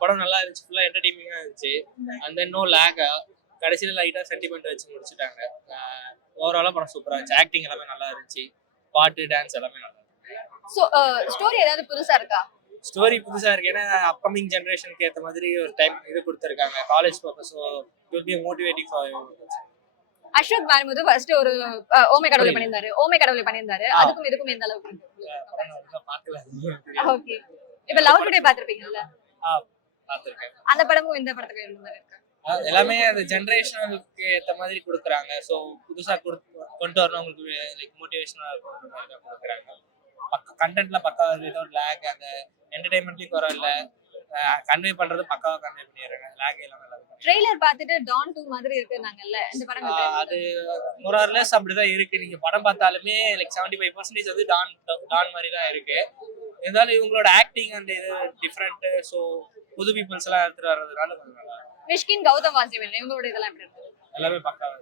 படம் நல்லா இருந்துச்சு, ஃபுல்லா என்டர்டெய்னிங்கா இருந்துச்சு. And then no lag. கடைசியில லைட்டா சென்டிமெண்ட் வச்சு முடிச்சுட்டாங்க. ஓவராலா படம் சூப்பரா இருந்துச்சு. ஆக்டிங் எல்லாமே நல்லா இருந்துச்சு. பாட்டு, டான்ஸ் எல்லாமே நல்லா இருந்துச்சு. சோ ஸ்டோரி ஏதாவது புதுசா இருக்கா? ஸ்டோரி புதுசா இருக்கு. ஏன்னா அப்கமிங் ஜெனரேஷனுக்கு ஏத்த மாதிரி ஒரு டைம் இது கொடுத்துருக்காங்க. College purpose. So it will be motivating for. Ashwath பானுமுது ஃபர்ஸ்ட் ஒரு ஓமை கடவுளை புரியல. பண்ணியிருந்தாரு. ஓமை கடவுளை பண்ணியிருந்தாரு. ஆ. அதுக்கும் இதுக்கும் எந்த அளவுக்கு இருக்கு? படம் ஒழுங்கா பார்க்கல. ஓகே. இப்ப லவ் டுடே பாத்திருப்பீங்கல்ல? பார்த்திருக்கேன். அந்த படமும் இந்த படத்துக்கும் எந்த மாதிரி இருக்கு? எல்லாமே அந்த ஜெனரேஷனுக்கு ஏத்த மாதிரி கொடுக்குறாங்க. ஸோ புதுசா கொண்டு வரணும், அவங்களுக்கு லைக் மோட்டிவேஷனா இருக்கும்ன்ற மாதிரி தான் கொடுக்குறாங்க. கண்டென்ட்லாம் பக்காவா இருக்கு. வித்வுட் லேக். அந்த என்டர்டைன்மெண்ட்லயும் குறை இல்ல. கன்வே பண்றது பக்காவா கன்வே பண்ணிடுறாங்க. லேக் எல்லாமே நல்லா இருக்கு. ட்ரெய்லர் பார்த்துட்டு டான் 2 மாதிரி இருக்குன்னாங்கல்ல. இந்த படம் எப்படி இருக்கு? அது மோரார்லெஸ் அப்படிதான் இருக்கு. நீங்க படம் பார்த்தாலுமே லைக் 75% வந்து டான் மாதிரி தான் இருக்கு. இருந்தாலும் இவங்களோட ஆக்டிங் அண்ட் இது டிஃப்ரெண்ட். ஸோ புது பீப்புள்ஸ் எல்லாம் எடுத்துட்டு வர்றதுனால கொஞ்சம் நல்லா இருக்கு. மிஷ்கின், கௌதம் வாசுதேவன் இவங்களோட இதெல்லாம் எப்படி இருக்கு? எல்லாமே பக்காவா